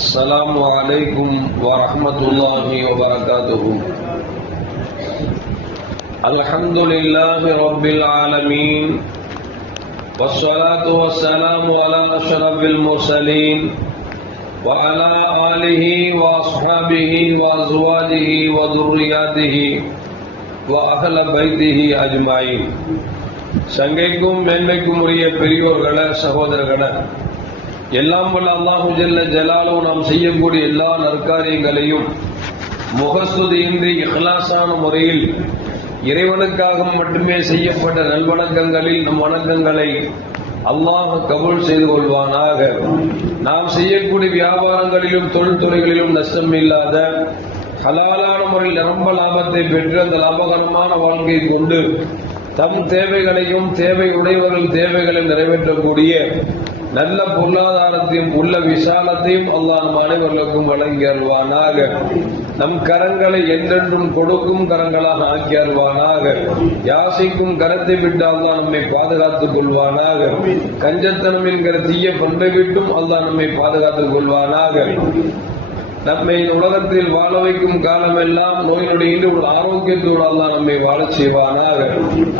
السلام عليكم ورحمة الله وبركاته. الحمد لله رب العالمين والصلاة والسلام على أشرف المرسلين وعلى آله وأصحابه وأزواجه وذرياته وأهل بيته أجمعين. சங்கைக்கும் மேன்மைக்கும் உரிய பெரியோர்களே, சகோதரர்களே, எல்லாம் வல்ல அல்லாஹு ஜல்ல ஜலாலு நாம் செய்யக்கூடிய எல்லா நற்காரியங்களையும் முகஸ்துதியின்றி இஹ்லாஸான முறையில் இறைவனுக்காக மட்டுமே செய்யப்பட்ட நல்வணக்கங்களில் நம் வணக்கங்களை அல்லாஹ் கபூல் செய்து கொள்வானாக. நாம் செய்யக்கூடிய வியாபாரங்களிலும் தொழில்துறைகளிலும் நஷ்டம் இல்லாத ஹலாலான முறையில் நிரம்ப லாபத்தை பெற்று அந்த லாபகரமான வாழ்க்கையை கொண்டு தம் தேவைகளையும் தேவையுடையவர்கள் தேவைகளை நிறைவேற்றக்கூடிய நல்ல பொருளாதாரத்தையும் உள்ள விசாலத்தையும் அல்லாஹ் நம் அனைவர்களுக்கும் வழங்கி அருள்வானாக. நம் கரங்களை என்றென்றும் கொடுக்கும் கரங்களாக ஆக்கி அருள்வானாக. யாசிக்கும் கரத்தை விட்டு அல்லாஹ் நம்மை பாதுகாத்துக் கொள்வானாக. கஞ்சத்தனம் என்கிற தீய பண்பை விட்டும் அல்லாஹ் நம்மை பாதுகாத்துக் கொள்வானாக. நம்மை உலகத்தில் வாழ வைக்கும் காலமெல்லாம் நோயினுடைய ஒரு ஆரோக்கியத்தோடு அல்லாஹ் நம்மை வாழச் செய்வானாக.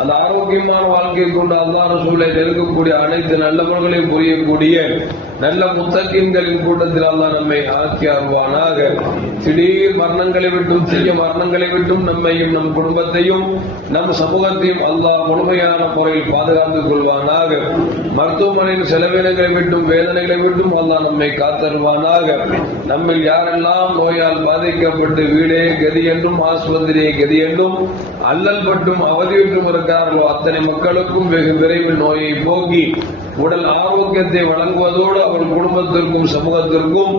அந்த ஆரோக்கியமான வாழ்க்கையை கொண்டு அல்லாஹ் ரசூலை நெருங்கக்கூடிய அனைத்து நல்லவர்களையும் புரியக்கூடிய நல்ல முத்தகீன்களின் கூட்டத்தில் அல்லாஹ் நம்மை ஆக்கி அருள்வானாக. திடீர் மரணங்களை விட்டும் தீய மரணங்களை விட்டும் நம்மையும் நம் குடும்பத்தையும் நம் சமூகத்தையும் அல்லாஹ் முழுமையான முறையில் பாதுகாத்துக் கொள்வானாக. மருத்துவமனையின் செலவினங்களை விட்டும் வேதனைகளை விட்டும் அல்லாஹ் நம்மை காத்தருவானாக. நம்மில் யாரெல்லாம் நோயால் பாதிக்கப்பட்டு வீடே கதி என்றும் ஆஸ்பத்திரியை கதி என்றும் அல்லல் பட்டும் அவதியுற்றும் இருக்கிறார்களோ அத்தனை மக்களுக்கும் வெகு விரைவில் நோயை போக்கி உடல் ஆரோக்கியத்தை வழங்குவதோடு அவள் குடும்பத்திற்கும் சமூகத்திற்கும்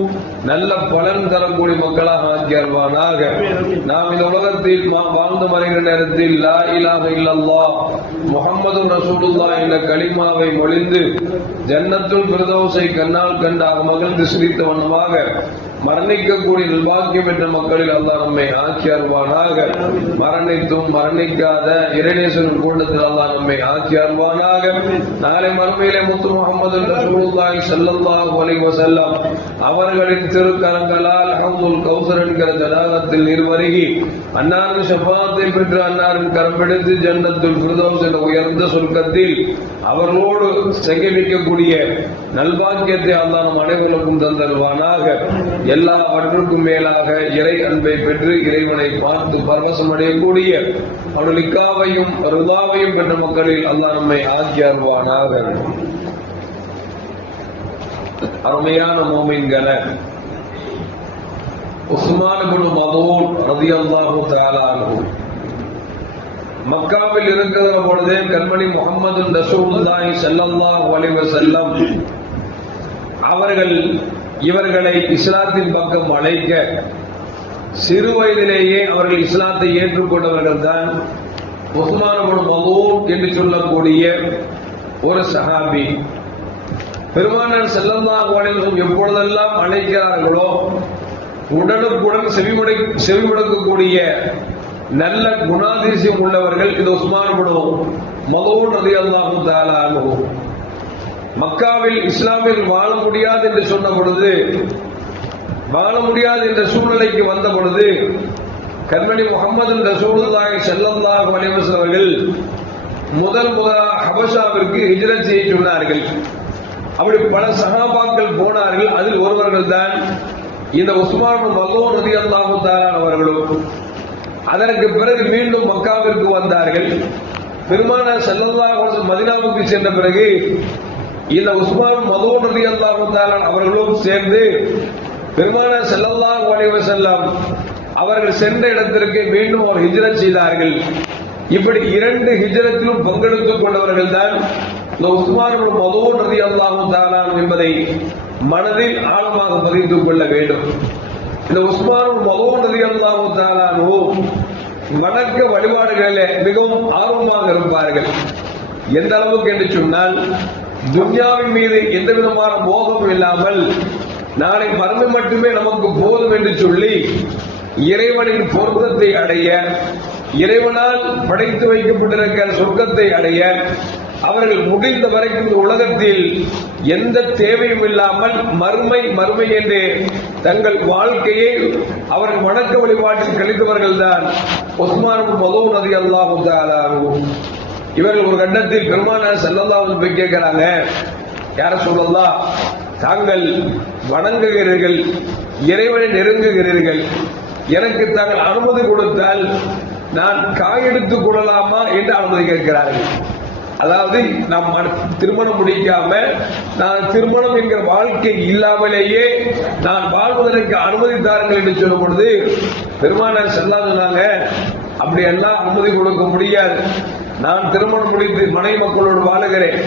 நல்ல பலன் தரக்கூடிய மக்களாக ஆக்கி அருள்வானாக. நாம் இந்த உலகத்தில் நாம் வாழ்ந்து வருகிற நேரத்தில் லா இலாஹ இல்லல்லாஹ் முஹம்மது ரசூலுல்லாஹ் என்ற கலிமாவை மொழிந்து ஜன்னத்துல் ஃபிர்தௌஸை கண்ணால் கண்டாக மகிழ்ந்து சிரித்த வண்ணமாக மரணிக்கக்கூடிய நிர்வாகியம் என்ற மக்களில் அல்லாஹ் நம்மை ஆக்கி அருள்வானாக. மரணித்தும் மரணிக்காத இறைநேசன் கூட்டத்தில் அல்லாஹ் நம்மை ஆக்கி அருள்வானாக. நாளை மறுமையிலே முத்து முஹம்மது ரசூலுல்லாஹி ஸல்லல்லாஹு அலைஹி வஸல்லம் அவர்களின் திருக்கரங்களால் ஹவ்துல் கௌசர் என்கிற தடாகத்தில் நீர்வருகி அன்னாரின் ஷஃபாஅத்தை பெற்று அன்னாரின் கரம் பிடித்து ஜன்னத்துல் ஃபிர்தௌஸ் என்ற உயர்ந்த சொர்க்கத்தில் அவர்களோடு சங்கமிக்கக்கூடிய நல்பாக்கியத்தை அல்லாஹ் நம் அனைவருக்கும் தந்தருவானாக. எல்லாவற்றுக்கும் மேலாக இறை அன்பை பெற்று இறைவனை பார்த்து பரவசம் அடையக்கூடிய அவருடைய லிக்காவையும் ருதாவையும் பெற்ற மக்களில் அல்லாஹ் நம்மை ஆக்கி அருள்வானாக. அருமையான மோமின்களே, உஸ்மான் இப்னு மதூன் ரலியல்லாஹு தஆலா அன்ஹு மக்காவில் இருக்கிற பொழுதே கண்மணி முஹம்மது ரசூலுல்லாஹி ஸல்லல்லாஹு அலைஹி வஸல்லம் அவர்கள் இவர்களை இஸ்லாத்தின் பக்கம் அழைக்க சிறு வயதிலேயே அவர்கள் இஸ்லாத்தை ஏற்றுக்கொண்டவர்கள் தான் உஸ்மான் இப்னு மதூன் என்று சொல்லக்கூடிய ஒரு சஹாபி. பெருமானார் ஸல்லல்லாஹு அலைஹி வஸல்லம் எப்பொழுதெல்லாம் அழைக்கிறார்களோ உடனுக்குடன் செவிமடுக்கக்கூடிய நல்ல குணாதிசயம் உள்ளவர்கள் இந்த உஸ்மான் இப்னு மதூன் ரலியல்லாஹு தஆலா அன்ஹு. மக்காவில் இஸ்லாமில் வாழ முடியாது என்று சொன்ன பொழுது, வாழ முடியாது என்ற சூழ்நிலைக்கு வந்த பொழுது கண்மணி முஹம்மது ரசூலுல்லாஹி ஸல்லல்லாஹு அலைஹி வஸல்லம் அவர்கள் முதலாக ஹபஷாவிற்கு ஹிஜ்ரத் செய்ய சொன்னார்கள். அப்படி பல சஹாபாக்கள் போனார்கள். அதில் ஒருவர்கள் தான் இந்த உஸ்மான் இப்னு மதூன் ரலியல்லாஹு தஆலா அவர்களும். அதற்கு பிறகு மீண்டும் மக்காவிற்கு வந்தார்கள். பெருமானார் ஸல்லல்லாஹு அலைஹி வஸல்லம் மதீனாவுக்கு சென்ற பிறகு இந்த உஸ்மான் மதூன் ரலியல்லாஹு தஆலா அவர்களும் சேர்ந்து பெருமானார் ஸல்லல்லாஹு அலைஹி வஸல்லம் அவர்கள் சென்ற இடத்திற்கு மீண்டும் ஒரு ஹிஜ்ரத் செய்தார்கள். இப்படி இரண்டு ஹிஜ்ரத்திலும் பங்கெடுத்துக் கொண்டவர்கள் தான் இந்த உஸ்மான் இப்னு மதூன் ரலியல்லாஹு தஆலா என்பதை மனதில் ஆழமாக பதித்துக் கொள்ள வேண்டும். இந்த உஸ்மான் இப்னு மதூன் ரலியல்லாஹு தஆலா வணக்க வழிபாடுகளிலே மிகவும் ஆர்வமாக இருப்பார்கள். எந்த அளவுக்கு என்று சொன்னால், துன்யாவின் மீது எந்த விதமான மோகமும் இல்லாமல் நாளை மரணை மட்டுமே நமக்கு போதும் என்று சொல்லி இறைவனின் பொருத்தத்தை அடைய, இறைவனால் படைத்து வைக்கப்பட்டிருக்கிற சொர்க்கத்தை அடைய அவர்கள் முடிந்த வரைக்கும் இந்த உலகத்தில் எந்த தேவையும் இல்லாமல் மறுமை என்று தங்கள் வாழ்க்கையை அவர்கள் வணக்க வழிபாட்டில் கழித்தவர்கள் தான் உஸ்மான் மதூன் ரலியல்லாஹு தஆலா அன்ஹு. இவர்கள் ஒரு கட்டத்தில் பெருமானார் ஸல்லல்லாஹு அலைஹி வஸல்லம் கேட்கிறாங்க, யார சொல்லலாம், தாங்கள் வணங்குகிறீர்கள், இறைவனை நெருங்குகிறீர்கள், எனக்கு தாங்கள் அனுமதி கொடுத்தால் நான் காயெடுத்துக் கொள்ளலாமா என்று அனுமதி கேட்கிறார்கள். அதாவது நாம் திருமணம் முடிக்காம நான் திருமணம் என்கிற வாழ்க்கை இல்லாமலேயே நான் வாழ்வதற்கு அனுமதி தாருங்கள் என்று சொல்லும் பொழுது பெருமானார் ஸல்லல்லாஹு அலைஹி வஸல்லம் சொன்னாங்க, அப்படி எல்லாம் அனுமதி கொடுக்க முடியாது. நான் திருமணம் முடித்து மனைவி மக்களோடு வாழுகிறேன்,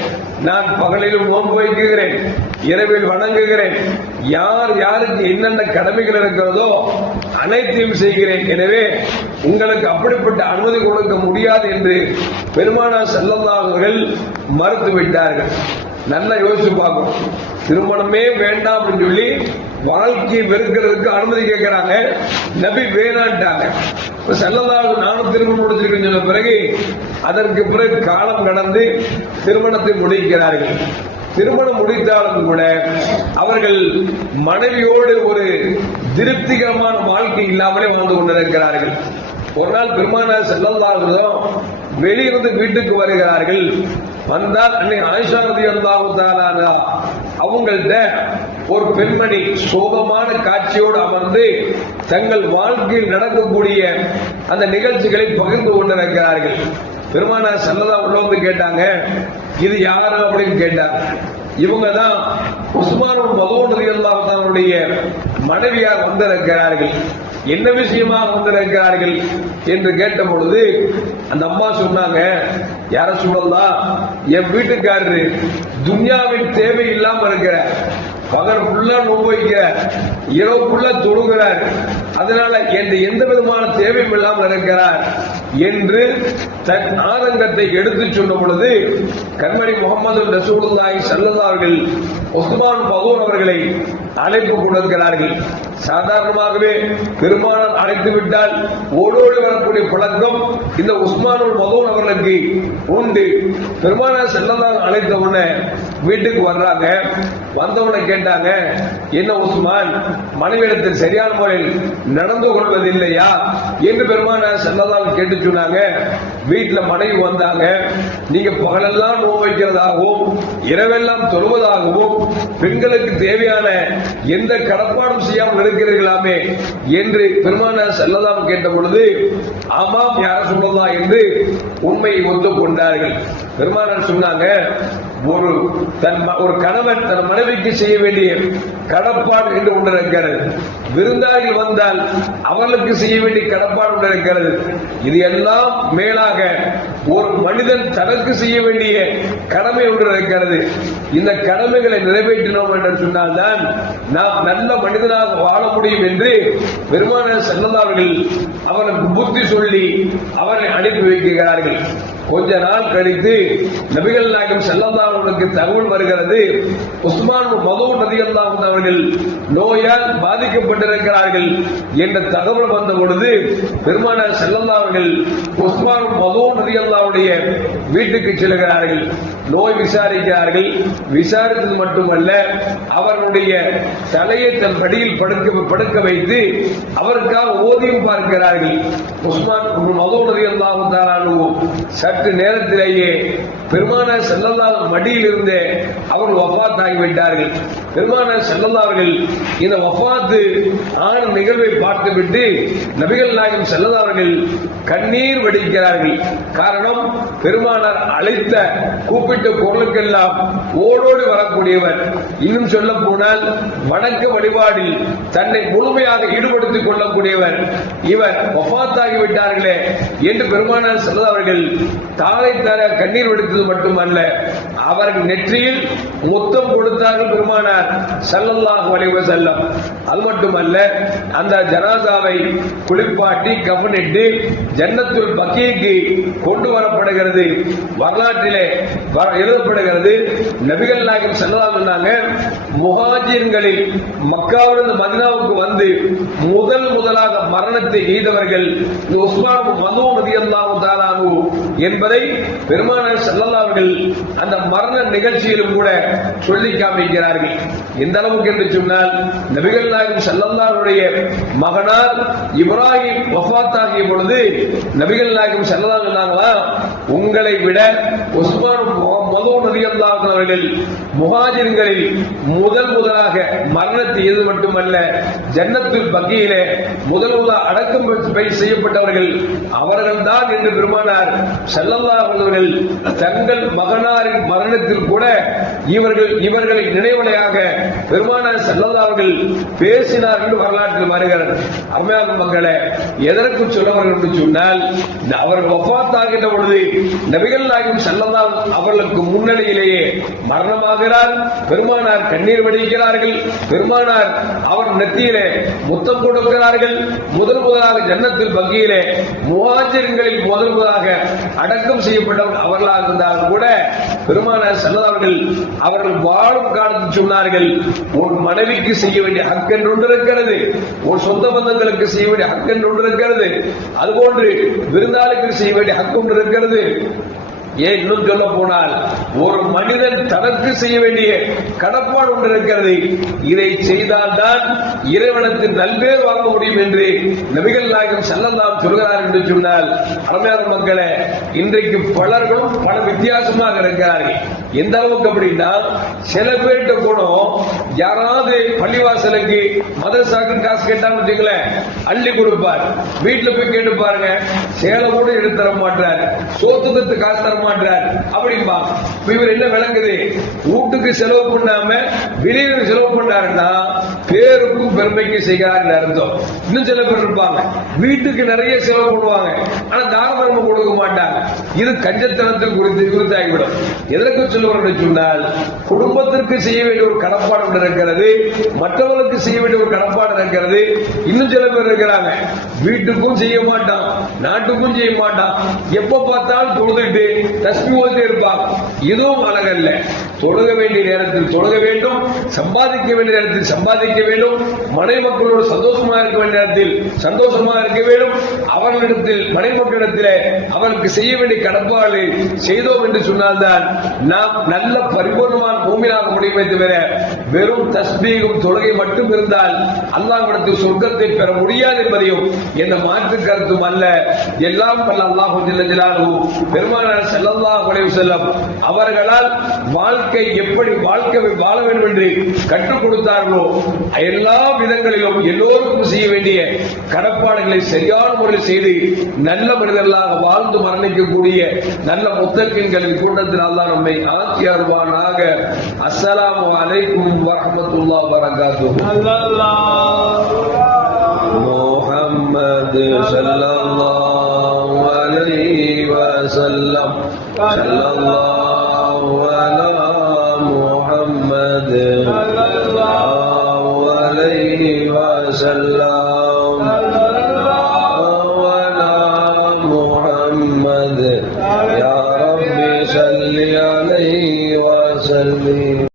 நான் பகலிலும் நோன்பு வைக்குகிறேன், இரவில் வணங்குகிறேன், யார் யாருக்கு என்னென்ன கடமைகள் இருக்கிறதோ அனைத்தையும் செய்கிறேன். எனவே உங்களுக்கு அப்படிப்பட்ட அனுமதி கொடுக்க முடியாது என்று பெருமானார் ஸல்லல்லாஹு அலைஹி வஸல்லம் மறுத்து விட்டார்கள். நல்லா யோசிச்சு பார்க்கணும். திருமணமே வேண்டாம் அப்படின்னு சொல்லி வாழ்க்கையை வெறுக்கிறதுக்கு அனுமதி கேட்கிறாங்க, நபி வேணான்ட்டாங்க. ஸல்லல்லாஹு நானும் திருமணம் முடிச்சிருக்கேன்னு சொன்ன பிறகு அதற்கு பிறகு காலம் கடந்து திருமணத்தை முடிக்கிறார்கள். திருமணம் முடித்தாலும் கூட அவர்கள் மனைவியோடு ஒரு திருப்திகரமான வாழ்க்கை இல்லாமலே வாழ்ந்து கொண்டிருக்கிறார்கள். ஒரு நாள் பெருமானார் ஸல்லல்லாஹு அலைஹி வஸல்லம் வெளியிருந்து வீட்டுக்கு வருகிறார்கள். வந்தால் அன்னை ஆயிஷா ரலியல்லாஹு தஆலா அன்ஹா அவங்கள்ட்ட ஒரு பெண்மணி சோகமான காட்சியோடு அமர்ந்து தங்கள் வாழ்க்கையில் நடக்கக்கூடிய அந்த நிகழ்ச்சிகளை பகிர்ந்து கொண்டிருக்கிறார்கள். பெருமானார் ஸல்லல்லாஹு அலைஹி வஸல்லம் கேட்டாங்க, இது யாரு அப்படின்னு கேட்டாங்க. இவங்க தான் உஸ்மான் மதூன் ரலியல்லாஹு தஆலாவுடைய மனைவியார் வந்திருக்கிறார்கள். என்ன விஷயமாக வந்திருக்கிறார்கள் என்று கேட்ட பொழுது அந்த அம்மா சொன்னாங்க, யார சொல்லலாம், என் வீட்டுக்காரரு துன்யாவின் தேவை இல்லாம இருக்கிறார், பகல் ஃபுல்லா நோன்பு வைக்கிறார், இரவு ஃபுல்லா தொழுகிறார், அதனால எந்த விதமான தேவையும் இல்லாமல் இருக்கிறார் என்று தன் ஆதங்கத்தை எடுத்து சொன்ன பொழுது கண்மணி முகமது ரசூலுல்லாஹி ஸல்லல்லாஹு அலைஹி வஸல்லம் உஸ்மான் மதூன் அவர்களை அழைப்பு கொடுக்கிறார்கள். சாதாரணமாகவே பெருமானார் அழைத்து விட்டால் ஓடோடி வரக்கூடிய பழக்கம் இந்த உஸ்மான் மதூன் அவர்களுக்கு உண்டு. பெருமானார் ஸல்லல்லாஹு அழைத்த உடனே வீட்டுக்கு வர்றாங்க. வந்தவனை கேட்டாங்க, என்ன உஸ்மான், மனைவியிடத்தில் சரியான முறையில் நடந்து கொள்வதில்லையா என்று பெருமானார் ஸல்லல்லாஹு கேட்டு சொன்னாங்க. வீட்டுல மனைவி வந்தாங்க, நீங்க பகலெல்லாம் நோன்பு வைக்கிறதாகவும் இரவெல்லாம் தொழுவதாகவும் பெண்களுக்கு தேவையான எந்த கடப்பாடும் செய்யாமல் இருக்கிறீர்களாமே என்று பெருமானார் ஸல்லல்லாஹு கேட்ட பொழுது ஆமாம் யார சொல்லலாம் என்று உண்மையை ஒத்துக்கொண்டார்கள். பெருமானார் சொன்னாங்க, ஒரு கணவன் தன் மனைவிக்கு செய்ய வேண்டிய கடப்பாடு என்று ஒன்று இருக்கிறது, விருந்தாளிகள் வந்தால் அவர்களுக்கு செய்ய வேண்டிய கடப்பாடு ஒன்று இருக்கிறது, இது எல்லாம் மேலாக ஒரு மனிதன் தனக்கு செய்ய வேண்டிய கடமை ஒன்று இருக்கிறது. இந்த கடமைகளை நிறைவேற்றினோம் என்று சொன்னால்தான் நாம் நல்ல மனிதனாக வாழ முடியும் என்று பெருமானார் ஸல்லல்லாஹு அலைஹி வஸல்லம் அவர்களுக்கு புத்தி சொல்லி அவரை அனுப்பி வைக்கிறார்கள். கொஞ்ச நாள் கழித்து நபிகள் நாயகம் ஸல்லல்லாஹு அலைஹி வஸல்லம் தகவல் வருகிறது, உஸ்மான் மதூன் ரலியல்லாஹு அன்ஹு அவர்கள் நோயால் பாதிக்கப்பட்டிருக்கிறார்கள் என்ற தகவல் வந்த பொழுது பெருமானார் ஸல்லல்லாஹு அலைஹி வஸல்லம் உஸ்மான் மதூன் ரலியல்லாஹு வீட்டுக்கு செல்கிறார்கள். நோய் விசாரிக்கிறார்கள். விசாரித்தது மட்டுமல்ல, அவர்களுடைய தலையை தன் படியில் படுக்க வைத்து அவருக்காக ஓதியும் பார்க்கிறார்கள். உஸ்மான் மதூன் ரலியல்லாஹு தஆலா அன்ஹு சற்று நேரத்திலேயே பெருமானார் ஸல்லல்லாஹு மடியில் இருந்தே அவர்கள் வஃபாத் ஆகிவிட்டார்கள். பெருமானார் ஸல்லல்லாஹு அவர்கள் இந்த வஃபாத் ஆன நிகழ்வை பார்த்துவிட்டு நபிகள் நாயகம் ஸல்லல்லாஹு அவர்கள் கண்ணீர் வடிக்கிறார்கள். காரணம், பெருமானார் அழைத்த கூப்பிட்ட பொருளுக்கெல்லாம் ஓடோடு வரக்கூடியவர். இன்னும் சொல்ல போனால் வணக்க வழிபாடில் தன்னை முழுமையாக ஈடுபடுத்திக் கொள்ளக்கூடியவர். இவர் வஃபாத்தாகிவிட்டார்களே என்று பெருமானார் ஸல்லல்லாஹு அவர்கள் தாரை தார கண்ணீர் வடித்தது மட்டுமல்ல, அவர்கள் நெற்றியில் முத்தம் கொடுத்தார்கள் பெருமானார் ஸல்லல்லாஹு அலைஹி வஸல்லம். அது மட்டுமல்ல, அந்த ஜனாசாவை குளிப்பாட்டி கஃனிட்டு ஜன்னத்துல் பக்கீக்கு கொண்டு வரப்படுகிறது. வரலாற்றிலே எழுதப்படுகிறது, நபிகள் நாயகம் ஸல்லல்லாஹு அலைஹி வஸல்லம் முஹாஜிர்களில் மக்காவிலிருந்து மதீனாவுக்கு வந்து முதலாக மரணத்தை எய்தவர்கள் உஸ்மான் மதூன் ரலியல்லாஹு தஆலா அன்ஹு என்பதை பெருமானார் ஸல்லல்லாஹு அலைஹி வஸல்லம் அந்த மரண நிகழ்ச்சியிலும் கூட சொல்லி காமிக்கிறார்கள். எந்த அளவுக்கு என்று சொன்னால் நபிகள் நாயகம் ஸல்லல்லாஹு அலைஹி மகனார் இப்ராஹிம் வஃபாத்தாகிய பொழுது நபிகள் நாயகம் ஸல்லல்லாஹு அலைஹி வஸல்லம் உங்களை விட உஸ்மான் மதூன் ரலியல்லாஹு அன்ஹு அவர்கள் முஹாஜிர்களில் முதலாக மரணத்தை எய்து மட்டுமல்ல ஜன்னத்துல் பக்கீயிலே முதலாக அடக்கம் செய்யப்பட்டவர்கள் அவர்கள்தான் என்று பெருமானார் ஸல்லல்லாஹு அலைஹி வஸல்லம் தங்கள் மகனாரின் மரணத்தில் கூட இவர்களை நினைவலையாக பெருமானார் ஸல்லல்லாஹு அலைஹி வஸல்லம் பேசினார் என்று வரலாற்றில் வருகிறது. அருமையான மக்களே, எதற்கு சொல்லுவார்கள் என்று சொன்னால் அவர்கள் வஃபாத்தாகின்ற பொழுது நபிகள் நாயகம் ஸல்லல்லாஹு அலைஹி வஸல்லம் அவர்களுக்கு முன்னிலையிலேயே மரணமாகிறார். பெருமானார் கண்ணீர் வடிக்கிறார்கள். பெருமானார் அவர் நெத்தியிலே முத்தம் கொடுக்கிறார்கள். முதலாக ஜன்னத்துல் பக்கீயிலே முஹாஜிர்களில் முதலாக அடக்கம் செய்யப்பட்டவர் அவர்களாக இருந்தாலும் கூட பெருமானார் ஸல்லல்லாஹு அவர்கள் வாழும் காலத்தில் சொன்னார்கள், ஒரு மனைவிக்கு செய்ய வேண்டிய ஹக் என்று ஒன்று இருக்கிறது, ஒரு சொந்த பந்தங்களுக்கு செய்ய வேண்டிய ஹக் என்று ஒன்று இருக்கிறது, அதுபோன்று விருந்தாளிக்கு செய்ய வேண்டிய ஹக் ஒன்று இருக்கிறது. ஏன் இன்னும் சொல்ல போனால் ஒரு மனிதன் தனக்கு செய்ய வேண்டிய கடப்பாடு ஒன்று இருக்கிறது. இதை செய்தால்தான் இறைவனத்தின் நல்வேறு வாங்க முடியும் என்று நபிகள் நாயகம் ஸல்லல்லாஹு சொல்கிறார் என்று சொன்னால், அருமையான மக்களே, இன்றைக்கு பலர்களும் பல வித்தியாசமாக இருக்கிறார்கள். எந்த அளவுக்கு அப்படின்னா சில பேர்கிட்ட கூட யாராவது பள்ளிவாசலுக்கு மதரசாக்கு காசு கேட்டான்னு வச்சுங்களேன் அள்ளி கொடுப்பார். வீட்டுல போய் கேட்டு பாருங்க, சேலை கூட எடுத்து தர மாட்டார், சோத்துக்கு காசு தர மாட்டார். அப்படின்பா இவர் என்ன விளங்குது? வீட்டுக்கு செலவு பண்ணாம வெளியூர் செலவு பண்ணாருன்னா பேருக்கும் பெருமைக்கு செய்கிறார் அர்த்தம். இன்னும் சில பேர் இருப்பாங்க வீட்டுக்கு நிறைய செலவு பண்ணுவாங்க, ஆனா தாராளமாக கொடுக்க மாட்டாங்க. இது கஞ்சத்தனத்தில் குறித்தாகிவிடும். எதற்கு சொல்லுவார்கள் சொன்னால், குடும்பத்திற்கு செய்ய வேண்டிய ஒரு கடப்பாடு இருக்கிறது, மற்றவர்களுக்கு செய்ய வேண்டிய ஒரு கடப்பாடு இருக்கிறது. இன்னும் சில பேர் இருக்கிறாங்க வீட்டுக்கும் செய்ய மாட்டான், நாட்டுக்கும் செய்ய மாட்டான், எப்ப பார்த்தாலும் தொழுதுட்டு தஸ்பீஹ் ஓதிட்டே இருப்பாங்க. இதுவும் அழகல்ல. தொழுக வேண்டிய நேரத்தில் தொழுக வேண்டும், சம்பாதிக்க வேண்டிய நேரத்தில் சம்பாதிக்க வேண்டும், மனை மக்களோடு சந்தோஷமாக இருக்க வேண்டிய நேரத்தில் சந்தோஷமாக இருக்க வேண்டும். அவர்களிடத்தில் மனை மக்களிடத்தில் அவருக்கு செய்ய வேண்டிய கடப்பாடு செய்தோம் என்று சொன்னால்தான் நாம் நல்ல பரிபூர்ணமான பூமியாக முடிவை தவிர வெறும் தஸ்பீகும் தொழுகை மட்டும் இருந்தால் அல்லாஹ்விடத்தில் சொர்க்கத்தை பெற முடியாது என்பதையும் எந்த மாற்று கருத்தும் அல்ல. எல்லாம் வல்ல அல்லாஹ் ஜல்ல ஜலாலுஹு பெருமானார் ஸல்லல்லாஹு அலைஹி வஸல்லம் அவர்களால் வாழ்க்கை எப்படி வாழ்க்கை வாழ வேண்டும் என்று கற்றுக் கொடுத்தார்களோ எல்லா விதங்களிலும் எல்லோருக்கும் செய்ய வேண்டிய கடப்பாடுகளை சரியான முறையில் செய்து நல்ல மனிதர்களாக வாழ்ந்து மரணிக்கக்கூடிய நல்ல முத்தகீன்களின் கூட்டத்தில் அல்லாஹ் நம்மை ஆக்கி அருள்வானாக. அஸ்ஸலாமு அலைக்கும் வரஹ்மத்துல்லாஹி வபரகாத்துஹு. முஹம்மது ஸல்லல்லாஹு அலைஹி வஸல்லம் ஸல்லல்லாஹு அலா முஹம்மது ஸல்லல்லாஹு அலைஹி வஸல்லம் ஸல்லல்லாஹு அலா முஹம்மது யா ரப்பி ஸல்லி அலைஹி வஸல்லிம்.